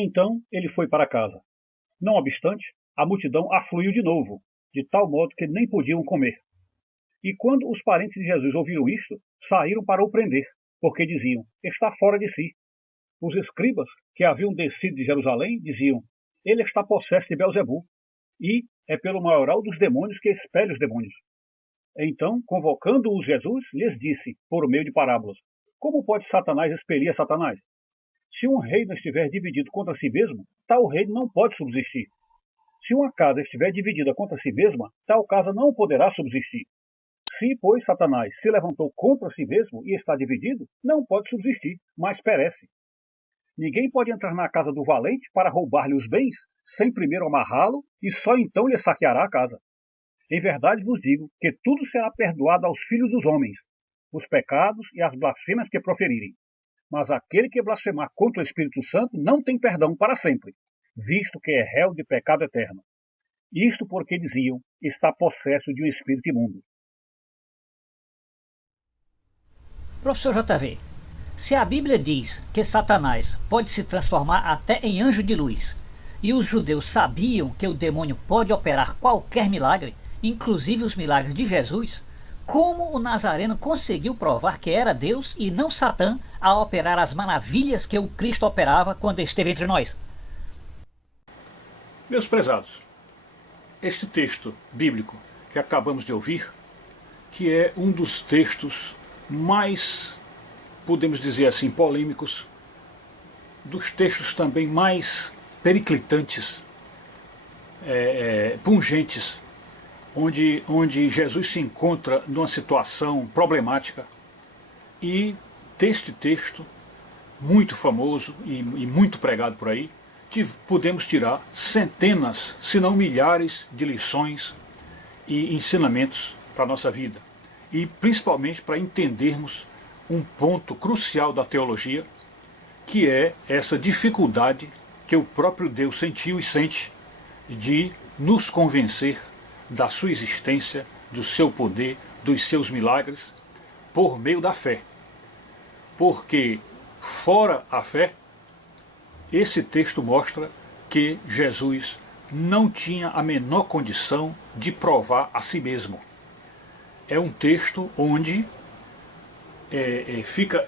Então ele foi para casa. Não obstante, a multidão afluiu de novo, de tal modo que nem podiam comer. E quando os parentes de Jesus ouviram isto, saíram para o prender, porque diziam: está fora de si. Os escribas, que haviam descido de Jerusalém, diziam: ele está possesso de Beelzebul, e é pelo maioral dos demônios que expele os demônios. Então, convocando-os Jesus, lhes disse, por meio de parábolas: como pode Satanás expelir a Satanás? Se um reino estiver dividido contra si mesmo, tal reino não pode subsistir. Se uma casa estiver dividida contra si mesma, tal casa não poderá subsistir. Se, pois, Satanás se levantou contra si mesmo e está dividido, não pode subsistir, mas perece. Ninguém pode entrar na casa do valente para roubar-lhe os bens, sem primeiro amarrá-lo, e só então lhe saqueará a casa. Em verdade vos digo que tudo será perdoado aos filhos dos homens, os pecados e as blasfêmias que proferirem. Mas aquele que blasfemar contra o Espírito Santo não tem perdão para sempre, visto que é réu de pecado eterno. Isto porque diziam: está possesso de um espírito imundo. Professor JV, se a Bíblia diz que Satanás pode se transformar até em anjo de luz, e os judeus sabiam que o demônio pode operar qualquer milagre, inclusive os milagres de Jesus, como o Nazareno conseguiu provar que era Deus e não Satã a operar as maravilhas que o Cristo operava quando esteve entre nós? Meus prezados, este texto bíblico que acabamos de ouvir, que é um dos textos mais, podemos dizer assim, polêmicos, dos textos também mais periclitantes, pungentes, onde Jesus se encontra numa situação problemática, e deste texto, muito famoso e muito pregado por aí, podemos tirar centenas, se não milhares de lições e ensinamentos para a nossa vida. E principalmente para entendermos um ponto crucial da teologia, que é essa dificuldade que o próprio Deus sentiu e sente de nos convencer da sua existência, do seu poder, dos seus milagres, por meio da fé. Porque fora a fé, esse texto mostra que Jesus não tinha a menor condição de provar a si mesmo. É um texto onde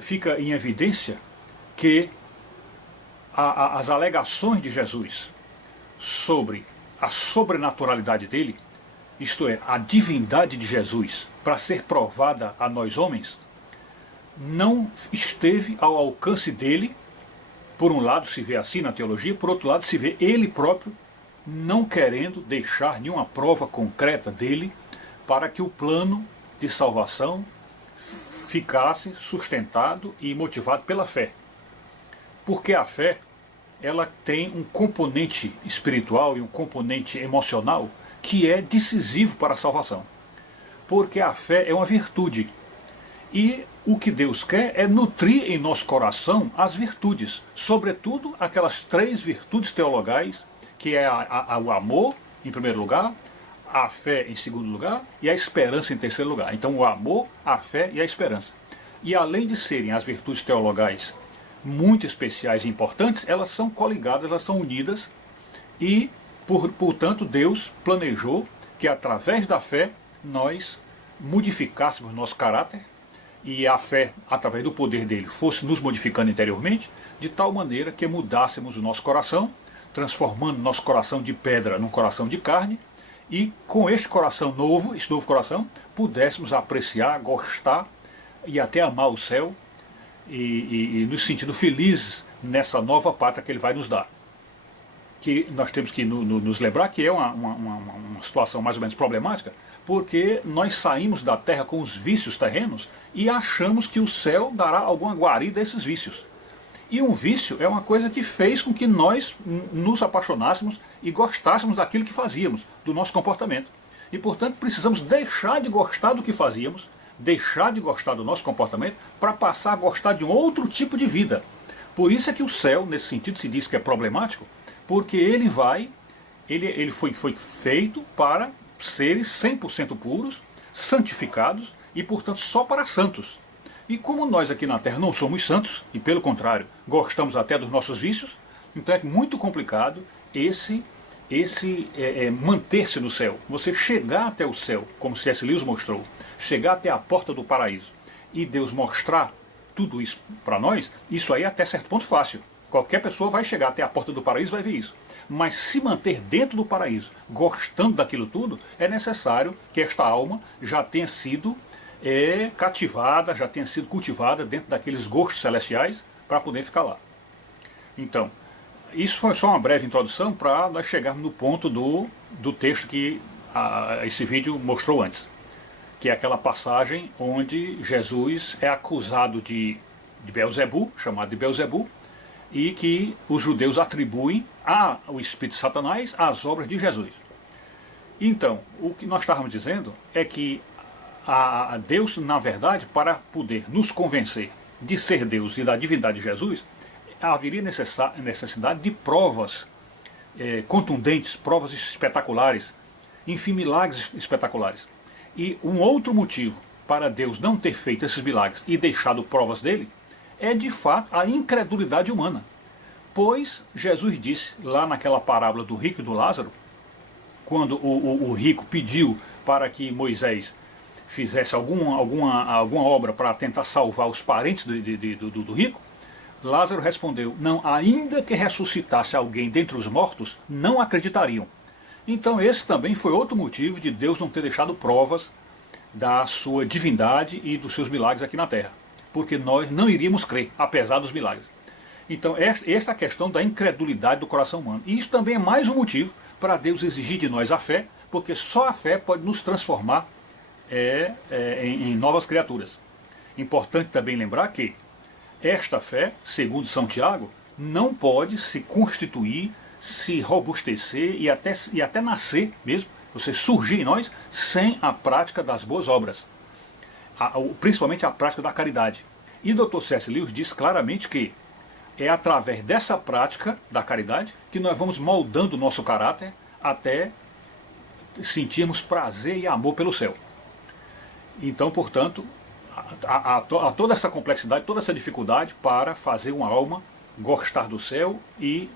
fica em evidência que as alegações de Jesus sobre a sobrenaturalidade dele, isto é, a divindade de Jesus, para ser provada a nós homens, não esteve ao alcance dele. Por um lado se vê assim na teologia, por outro lado se vê ele próprio não querendo deixar nenhuma prova concreta dele para que o plano de salvação ficasse sustentado e motivado pela fé. Porque a fé, ela tem um componente espiritual e um componente emocional que é decisivo para a salvação. Porque a fé é uma virtude. E o que Deus quer é nutrir em nosso coração as virtudes, sobretudo aquelas 3 virtudes teologais, que é o amor, em primeiro lugar, a fé em segundo lugar e a esperança em terceiro lugar. Então o amor, a fé e a esperança. E além de serem as virtudes teologais muito especiais e importantes, elas são coligadas, elas são unidas e, portanto, Deus planejou que através da fé nós modificássemos nosso caráter e a fé, através do poder dele, fosse nos modificando interiormente, de tal maneira que mudássemos o nosso coração, transformando nosso coração de pedra num coração de carne, e com este coração novo, este novo coração, pudéssemos apreciar, gostar e até amar o céu e nos sentindo felizes nessa nova pátria que ele vai nos dar. Que nós temos que nos lembrar que é uma situação mais ou menos problemática, porque nós saímos da terra com os vícios terrenos e achamos que o céu dará alguma guarida a esses vícios. E um vício é uma coisa que fez com que nós nos apaixonássemos e gostássemos daquilo que fazíamos, do nosso comportamento. E, portanto, precisamos deixar de gostar do que fazíamos, deixar de gostar do nosso comportamento, para passar a gostar de um outro tipo de vida. Por isso é que o céu, nesse sentido, se diz que é problemático, porque ele foi feito para seres 100% puros, santificados e, portanto, só para santos. E como nós aqui na Terra não somos santos, e pelo contrário, gostamos até dos nossos vícios, Então é muito complicado manter-se no céu, você chegar até o céu, como C.S. Lewis mostrou, chegar até a porta do paraíso e Deus mostrar tudo isso para nós, isso aí é até certo ponto fácil. Qualquer pessoa vai chegar até a porta do paraíso e vai ver isso. Mas se manter dentro do paraíso, gostando daquilo tudo, é necessário que esta alma já tenha sido cativada, já tenha sido cultivada dentro daqueles gostos celestiais para poder ficar lá. Então, isso foi só uma breve introdução para nós chegarmos no ponto do texto que esse vídeo mostrou antes, que é aquela passagem onde Jesus é acusado de Beelzebu, chamado de Beelzebu, e que os judeus atribuem ao espírito de Satanás as obras de Jesus. Então, o que nós estávamos dizendo é que Deus, na verdade, para poder nos convencer de ser Deus e da divindade de Jesus, haveria necessidade de provas contundentes, provas espetaculares, enfim, milagres espetaculares. E um outro motivo para Deus não ter feito esses milagres e deixado provas dele é de fato a incredulidade humana. Pois Jesus disse lá naquela parábola do rico e do Lázaro, quando o rico pediu para que Moisés fizesse alguma obra para tentar salvar os parentes do rico, Lázaro respondeu: não, ainda que ressuscitasse alguém dentre os mortos, não acreditariam. Então esse também foi outro motivo de Deus não ter deixado provas da sua divindade e dos seus milagres aqui na terra, porque nós não iríamos crer, apesar dos milagres. Então esta é a questão da incredulidade do coração humano. E isso também é mais um motivo para Deus exigir de nós a fé, porque só a fé pode nos transformar em novas criaturas. Importante também lembrar que esta fé, segundo São Tiago, não pode se constituir, se robustecer e até nascer mesmo, você surgir em nós, sem a prática das boas obras, principalmente a prática da caridade. E Dr. C.S. Lewis diz claramente que é através dessa prática da caridade que nós vamos moldando o nosso caráter até sentirmos prazer e amor pelo céu. Então, portanto, há toda essa complexidade, toda essa dificuldade para fazer uma alma gostar do céu e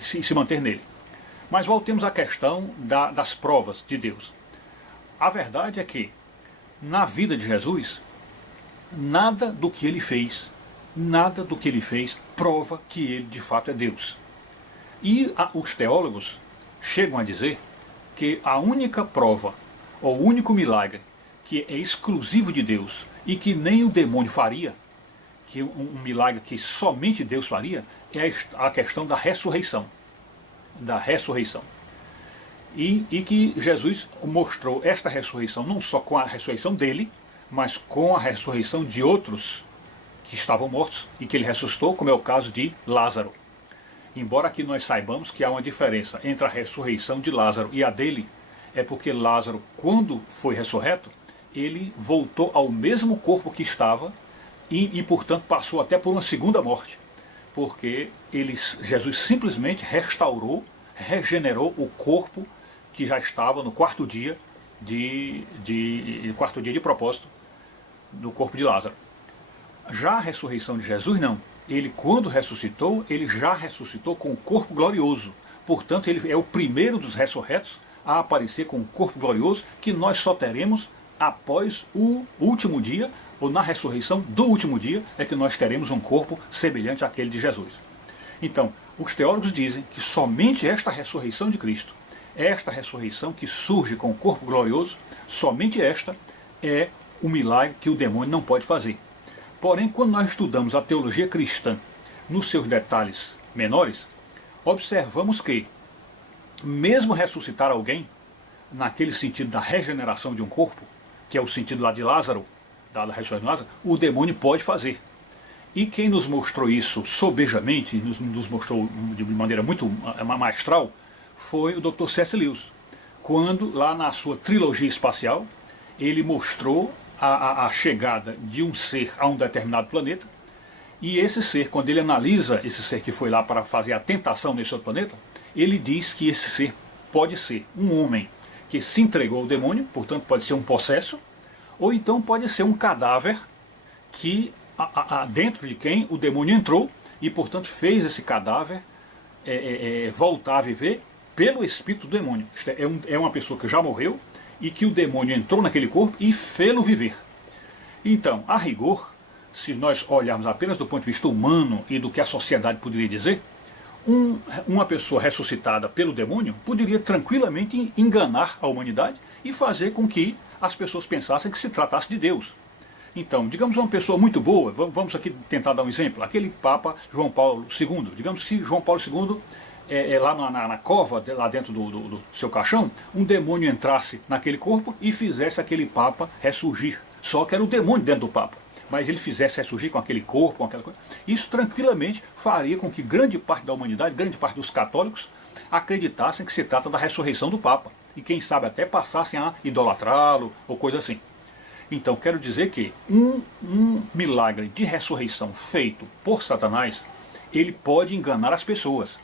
se manter nele. Mas voltemos à questão das provas de Deus. A verdade é que, na vida de Jesus, nada do que ele fez prova que ele de fato é Deus. E os teólogos chegam a dizer que a única prova, ou o único milagre, que é exclusivo de Deus e que nem o demônio faria, que um milagre que somente Deus faria, é a questão da ressurreição. E que Jesus mostrou esta ressurreição não só com a ressurreição dele, mas com a ressurreição de outros que estavam mortos e que ele ressuscitou, como é o caso de Lázaro. Embora aqui nós saibamos que há uma diferença entre a ressurreição de Lázaro e a dele, é porque Lázaro, quando foi ressurreto, ele voltou ao mesmo corpo que estava e portanto, passou até por uma segunda morte, porque Jesus simplesmente regenerou o corpo que já estava no quarto dia de propósito do corpo de Lázaro. Já a ressurreição de Jesus não. Ele, quando ressuscitou, ele já ressuscitou com o corpo glorioso. Portanto, ele é o primeiro dos ressurretos a aparecer com o corpo glorioso, que nós só teremos após o último dia, ou na ressurreição do último dia, é que nós teremos um corpo semelhante àquele de Jesus. Então, os teólogos dizem que somente esta ressurreição de Cristo, esta ressurreição que surge com o corpo glorioso, somente esta é o milagre que o demônio não pode fazer. Porém, quando nós estudamos a teologia cristã nos seus detalhes menores, observamos que, mesmo ressuscitar alguém, naquele sentido da regeneração de um corpo, que é o sentido lá de Lázaro, da ressurreição de Lázaro, o demônio pode fazer. E quem nos mostrou isso sobejamente, nos mostrou de maneira muito maestral, foi o Dr. C.S. Lewis, quando lá na sua trilogia espacial, ele mostrou a chegada de um ser a um determinado planeta, e esse ser, quando ele analisa esse ser que foi lá para fazer a tentação nesse outro planeta, ele diz que esse ser pode ser um homem que se entregou ao demônio, portanto pode ser um possesso, ou então pode ser um cadáver que dentro de quem o demônio entrou e portanto fez esse cadáver voltar a viver pelo espírito do demônio. Isto é uma pessoa que já morreu e que o demônio entrou naquele corpo e fê-lo viver. Então, a rigor, se nós olharmos apenas do ponto de vista humano e do que a sociedade poderia dizer, uma pessoa ressuscitada pelo demônio poderia tranquilamente enganar a humanidade e fazer com que as pessoas pensassem que se tratasse de Deus. Então, digamos uma pessoa muito boa, vamos aqui tentar dar um exemplo, aquele Papa João Paulo II, digamos que João Paulo II, lá na cova, lá dentro do seu caixão, um demônio entrasse naquele corpo e fizesse aquele Papa ressurgir. Só que era o demônio dentro do Papa. Mas ele fizesse ressurgir com aquele corpo, com aquela coisa. Isso tranquilamente faria com que grande parte da humanidade, grande parte dos católicos, acreditassem que se trata da ressurreição do Papa. E quem sabe até passassem a idolatrá-lo ou coisa assim. Então quero dizer que um milagre de ressurreição feito por Satanás, ele pode enganar as pessoas.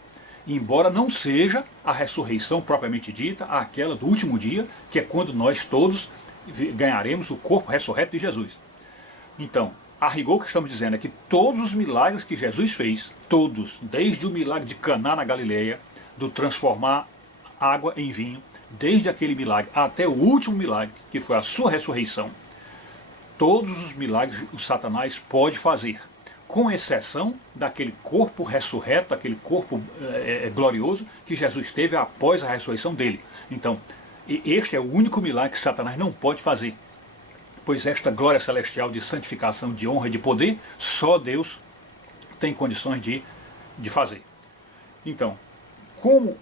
Embora não seja a ressurreição propriamente dita, aquela do último dia, que é quando nós todos ganharemos o corpo ressurreto de Jesus. Então, a rigor que estamos dizendo é que todos os milagres que Jesus fez, todos, desde o milagre de Caná na Galileia, do transformar água em vinho, desde aquele milagre até o último milagre, que foi a sua ressurreição, todos os milagres o Satanás pode fazer, com exceção daquele corpo ressurreto, aquele corpo glorioso que Jesus teve após a ressurreição dele. Então, este é o único milagre que Satanás não pode fazer. Pois esta glória celestial de santificação, de honra e de poder, só Deus tem condições de fazer. Então, como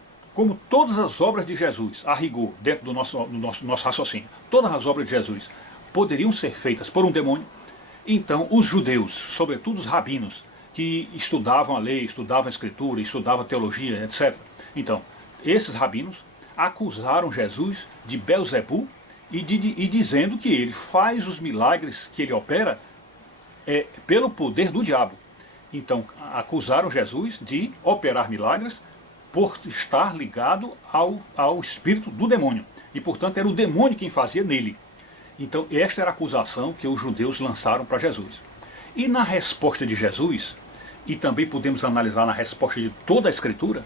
todas as obras de Jesus, a rigor, dentro do nosso raciocínio, todas as obras de Jesus poderiam ser feitas por um demônio, então os judeus, sobretudo os rabinos, que estudavam a lei, estudavam a escritura, estudavam a teologia, etc. Então, esses rabinos acusaram Jesus de Belzebu, e dizendo que ele faz os milagres que ele opera pelo poder do diabo. Então, acusaram Jesus de operar milagres por estar ligado ao espírito do demônio. E, portanto, era o demônio quem fazia nele. Então, esta era a acusação que os judeus lançaram para Jesus. E na resposta de Jesus, e também podemos analisar na resposta de toda a Escritura,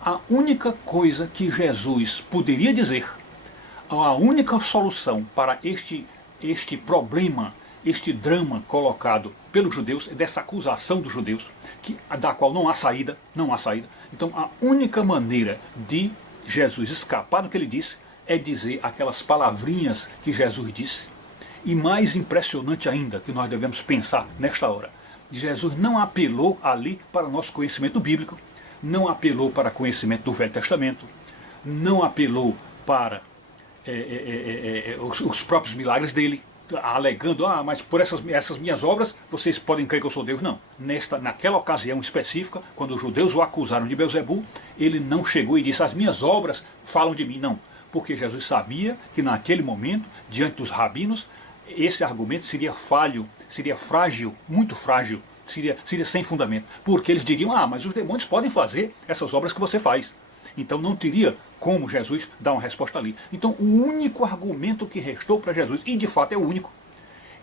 a única coisa que Jesus poderia dizer, a única solução para este problema, este drama colocado pelos judeus, dessa acusação dos judeus, da qual não há saída, não há saída. Então a única maneira de Jesus escapar do que ele disse é dizer aquelas palavrinhas que Jesus disse. E mais impressionante ainda, que nós devemos pensar nesta hora, Jesus não apelou ali para o nosso conhecimento bíblico, não apelou para conhecimento do Velho Testamento, não apelou para os próprios milagres dele, alegando, mas por essas minhas obras vocês podem crer que eu sou Deus. Não, naquela ocasião específica, quando os judeus o acusaram de Belzebu, ele não chegou e disse, as minhas obras falam de mim. Não, porque Jesus sabia que naquele momento, diante dos rabinos, esse argumento seria falho, seria frágil, muito frágil, seria sem fundamento, porque eles diriam, mas os demônios podem fazer essas obras que você faz. Então não teria como Jesus dar uma resposta ali. Então o único argumento que restou para Jesus, e de fato é o único,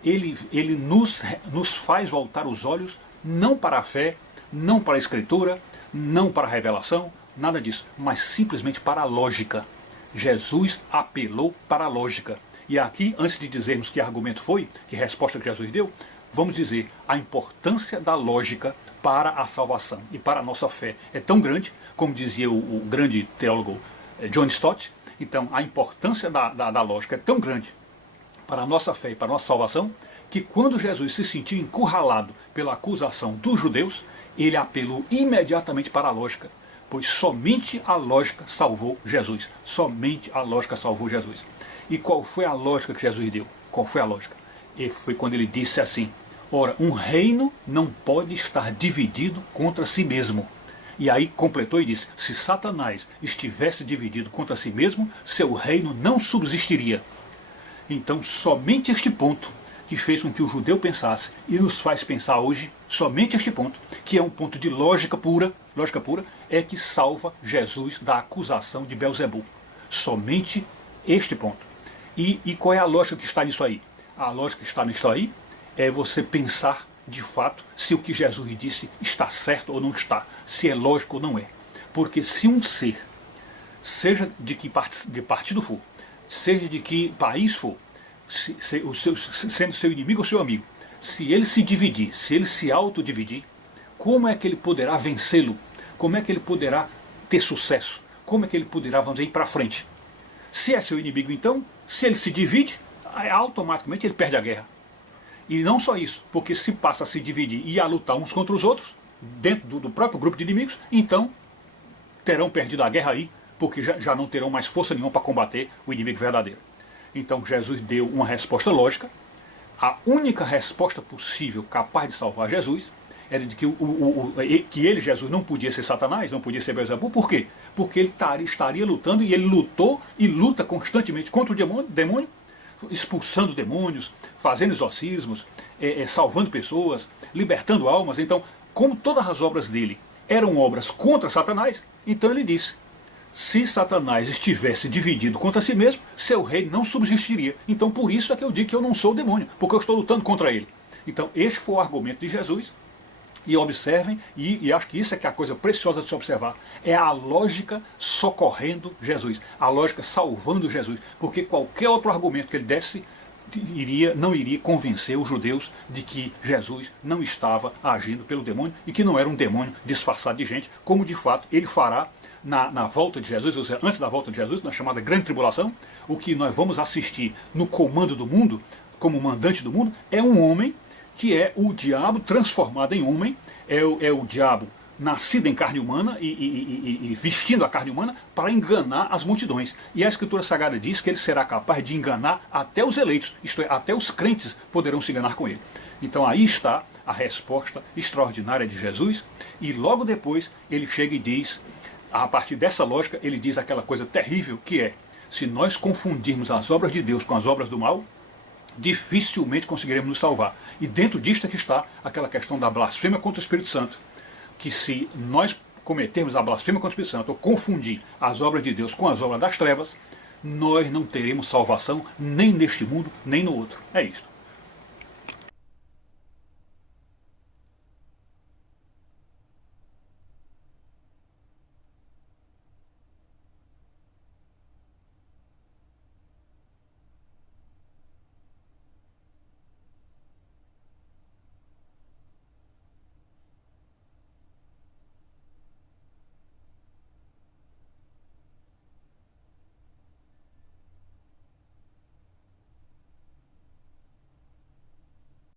ele nos faz voltar os olhos não para a fé, não para a Escritura, não para a revelação, nada disso, mas simplesmente para a lógica. Jesus apelou para a lógica. E aqui, antes de dizermos que argumento foi, que resposta que Jesus deu, vamos dizer a importância da lógica para a salvação e para a nossa fé. É tão grande, como dizia o grande teólogo John Stott. Então a importância da lógica é tão grande para a nossa fé e para a nossa salvação, que quando Jesus se sentiu encurralado pela acusação dos judeus, ele apelou imediatamente para a lógica, pois somente a lógica salvou Jesus. Somente a lógica salvou Jesus. E qual foi a lógica que Jesus deu? Qual foi a lógica? E foi quando ele disse assim, ora, um reino não pode estar dividido contra si mesmo. E aí completou e disse, se Satanás estivesse dividido contra si mesmo, seu reino não subsistiria. Então somente este ponto que fez com que o judeu pensasse e nos faz pensar hoje, somente este ponto, que é um ponto de lógica pura, é que salva Jesus da acusação de Belzebu. Somente este ponto. E qual é a lógica que está nisso aí? A lógica que está nisso aí é você pensar de fato se o que Jesus disse está certo ou não está, se é lógico ou não é. Porque se um ser, seja de que partido for, seja de que país for, sendo seu inimigo ou seu amigo, se ele se dividir, se ele se autodividir, como é que ele poderá vencê-lo? Como é que ele poderá ter sucesso? Como é que ele poderá, vamos dizer, ir para frente? Se é seu inimigo, então, se ele se divide, automaticamente ele perde a guerra. E não só isso, porque se passa a se dividir e a lutar uns contra os outros, dentro do próprio grupo de inimigos, então terão perdido a guerra aí, porque já não terão mais força nenhuma para combater o inimigo verdadeiro. Então Jesus deu uma resposta lógica. A única resposta possível capaz de salvar Jesus era de que, que ele, Jesus, não podia ser Satanás, não podia ser Beelzebul. Por quê? Porque ele estaria lutando, e ele lutou e luta constantemente contra o demônio, expulsando demônios, fazendo exorcismos, salvando pessoas, libertando almas. Então, como todas as obras dele eram obras contra Satanás, então ele disse: se Satanás estivesse dividido contra si mesmo, seu reino não subsistiria. Então por isso é que eu digo que eu não sou o demônio, porque eu estou lutando contra ele. Então este foi o argumento de Jesus. E observem, e acho que isso é que é a coisa preciosa de se observar, é a lógica socorrendo Jesus, a lógica salvando Jesus, porque qualquer outro argumento que ele desse não iria convencer os judeus de que Jesus não estava agindo pelo demônio e que não era um demônio disfarçado de gente, como de fato ele fará na volta de Jesus, ou seja, antes da volta de Jesus, na chamada Grande Tribulação. O que nós vamos assistir no comando do mundo, como mandante do mundo, é um homem que é o diabo transformado em homem, é o diabo nascido em carne humana e vestindo a carne humana para enganar as multidões. E a Escritura Sagrada diz que ele será capaz de enganar até os eleitos, isto é, até os crentes poderão se enganar com ele. Então aí está a resposta extraordinária de Jesus, e logo depois ele chega e diz, a partir dessa lógica, ele diz aquela coisa terrível que é: se nós confundirmos as obras de Deus com as obras do mal, dificilmente conseguiremos nos salvar. E dentro disto é que está aquela questão da blasfêmia contra o Espírito Santo, que se nós cometermos a blasfêmia contra o Espírito Santo, ou confundir as obras de Deus com as obras das trevas, nós não teremos salvação nem neste mundo, nem no outro. É isto.